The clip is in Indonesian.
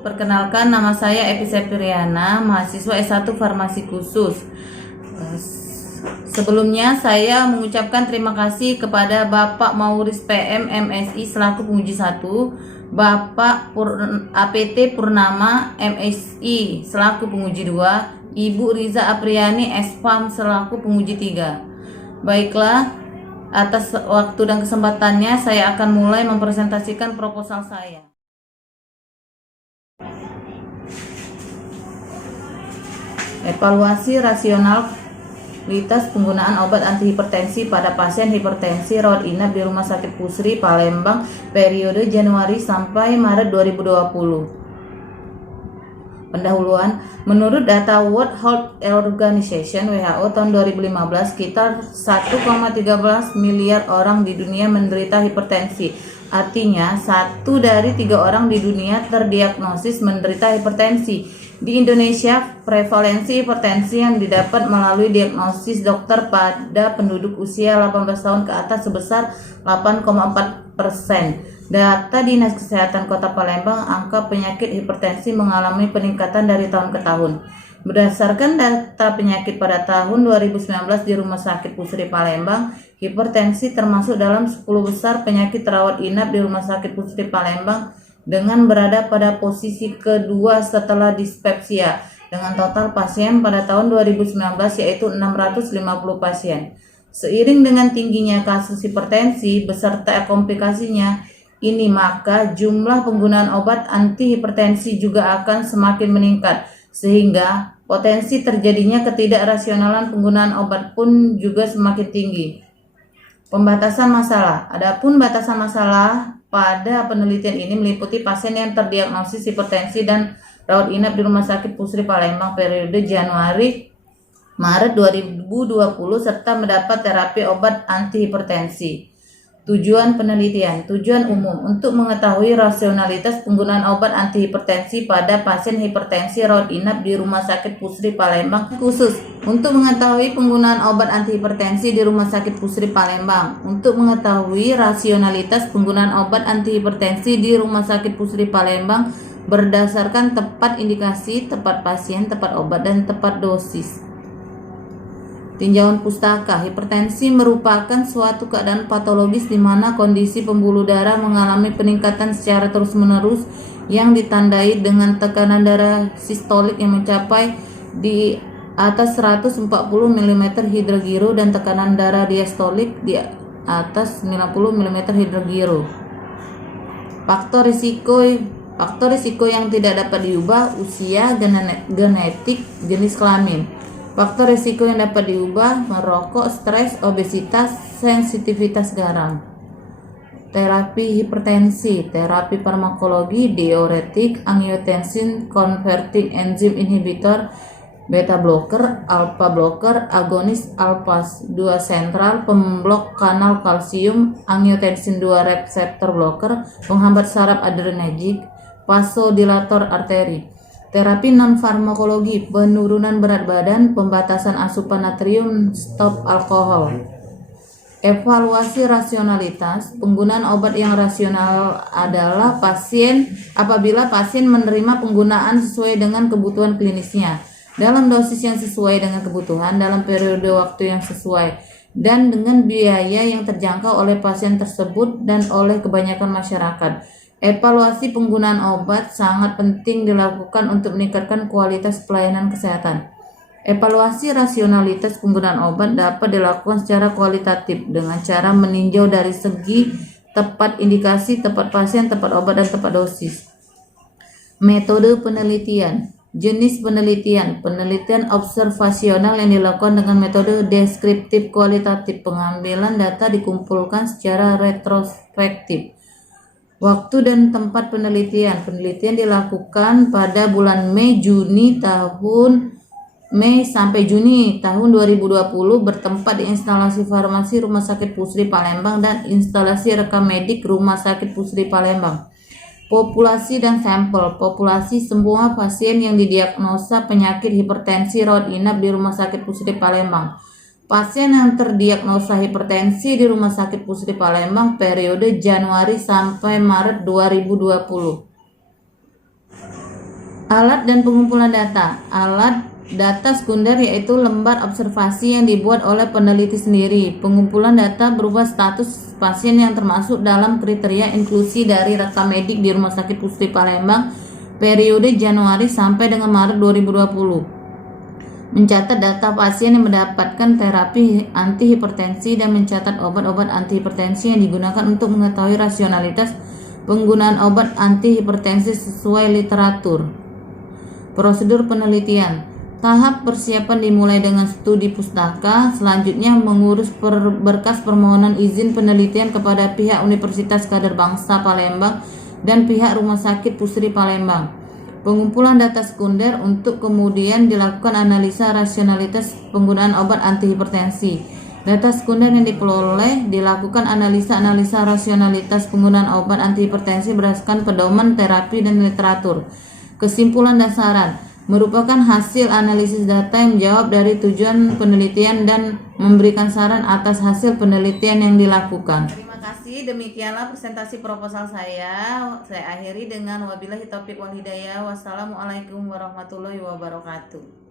Perkenalkan, nama saya Epi Septriana, mahasiswa S1 Farmasi Khusus. Sebelumnya saya mengucapkan terima kasih kepada Bapak Mauris PM MSI selaku penguji 1, Bapak APT Purnama MSI selaku penguji 2, Ibu Riza Apriani SPAM selaku penguji 3. Baiklah, atas waktu dan kesempatannya saya akan mulai mempresentasikan proposal saya. Evaluasi rasionalitas penggunaan obat antihipertensi pada pasien hipertensi rawat inap di Rumah Sakit Pusri Palembang periode Januari sampai Maret 2020. Pendahuluan, menurut data World Health Organization WHO tahun 2015, sekitar 1,13 miliar orang di dunia menderita hipertensi. Artinya, 1 dari 3 orang di dunia terdiagnosis menderita hipertensi. Di Indonesia, prevalensi hipertensi yang didapat melalui diagnosis dokter pada penduduk usia 18 tahun ke atas sebesar 8,4%. Data Dinas Kesehatan Kota Palembang, angka penyakit hipertensi mengalami peningkatan dari tahun ke tahun. Berdasarkan data penyakit pada tahun 2019 di Rumah Sakit Pusri Palembang, hipertensi termasuk dalam 10 besar penyakit rawat inap di Rumah Sakit Pusri Palembang dengan berada pada posisi kedua setelah dispepsia dengan total pasien pada tahun 2019 yaitu 650 pasien. Seiring dengan tingginya kasus hipertensi beserta komplikasinya ini, maka jumlah penggunaan obat antihipertensi juga akan semakin meningkat, sehingga potensi terjadinya ketidakrasionalan penggunaan obat pun juga semakin tinggi. Pembatasan masalah. Adapun batasan masalah pada penelitian ini meliputi pasien yang terdiagnosis hipertensi dan rawat inap di Rumah Sakit Pusri Palembang periode Januari-Maret 2020 serta mendapat terapi obat antihipertensi. Tujuan penelitian. Tujuan umum untuk mengetahui rasionalitas penggunaan obat antihipertensi pada pasien hipertensi rawat inap di Rumah Sakit Pusri Palembang khusus. Untuk mengetahui penggunaan obat antihipertensi di Rumah Sakit Pusri Palembang. Untuk mengetahui rasionalitas penggunaan obat antihipertensi di Rumah Sakit Pusri Palembang berdasarkan tepat indikasi, tepat pasien, tepat obat, dan tepat dosis. Tinjauan pustaka. Hipertensi merupakan suatu keadaan patologis di mana kondisi pembuluh darah mengalami peningkatan secara terus-menerus yang ditandai dengan tekanan darah sistolik yang mencapai di atas 140 mm hidrogiro dan tekanan darah diastolik di atas 90 mm hidrogiro. Faktor risiko yang tidak dapat diubah: usia, genetik, jenis kelamin. Faktor risiko yang dapat diubah: merokok, stres, obesitas, sensitivitas garam. Terapi hipertensi, terapi farmakologi, diuretik, angiotensin converting enzyme inhibitor, beta blocker, alpha blocker, agonis alpha 2 sentral, pemblok kanal kalsium, angiotensin 2 reseptor blocker, penghambat saraf adrenergik, vasodilator arteri. Terapi non-farmakologi, penurunan berat badan, pembatasan asupan natrium, stop alkohol. Evaluasi rasionalitas. Penggunaan obat yang rasional adalah apabila pasien menerima penggunaan sesuai dengan kebutuhan klinisnya, dalam dosis yang sesuai dengan kebutuhan, dalam periode waktu yang sesuai, dan dengan biaya yang terjangkau oleh pasien tersebut dan oleh kebanyakan masyarakat. Evaluasi penggunaan obat sangat penting dilakukan untuk meningkatkan kualitas pelayanan kesehatan. Evaluasi rasionalitas penggunaan obat dapat dilakukan secara kualitatif dengan cara meninjau dari segi tepat indikasi, tepat pasien, tepat obat, dan tepat dosis. Metode penelitian. Jenis penelitian. Penelitian observasional yang dilakukan dengan metode deskriptif kualitatif. Pengambilan data dikumpulkan secara retrospektif. Waktu dan tempat penelitian. Penelitian dilakukan pada bulan Mei sampai Juni tahun 2020 bertempat di instalasi farmasi Rumah Sakit Pusri Palembang dan instalasi rekam medik Rumah Sakit Pusri Palembang. Populasi dan sampel. Populasi semua pasien yang didiagnosa penyakit hipertensi rawat inap di Rumah Sakit Pusri Palembang. Pasien yang terdiagnosa hipertensi di Rumah Sakit Pusri Palembang periode Januari sampai Maret 2020. Alat dan pengumpulan data. Alat data sekunder yaitu lembar observasi yang dibuat oleh peneliti sendiri. Pengumpulan data berupa status pasien yang termasuk dalam kriteria inklusi dari rekam medik di Rumah Sakit Pusri Palembang periode Januari sampai dengan Maret 2020. Mencatat data pasien yang mendapatkan terapi antihipertensi dan mencatat obat-obat antihipertensi yang digunakan untuk mengetahui rasionalitas penggunaan obat antihipertensi sesuai literatur. Prosedur penelitian. Tahap persiapan dimulai dengan studi pustaka, selanjutnya mengurus berkas permohonan izin penelitian kepada pihak Universitas Kader Bangsa Palembang dan pihak Rumah Sakit Pusri Palembang. Pengumpulan data sekunder untuk kemudian dilakukan analisa rasionalitas penggunaan obat antihipertensi. Data sekunder yang diperoleh dilakukan analisa rasionalitas penggunaan obat antihipertensi berdasarkan pedoman terapi dan literatur. Kesimpulan dan saran merupakan hasil analisis data yang menjawab dari tujuan penelitian dan memberikan saran atas hasil penelitian yang dilakukan. Terima kasih, demikianlah presentasi proposal saya. Saya akhiri dengan wabillahi taufiq wal hidayah. Wassalamualaikum warahmatullahi wabarakatuh.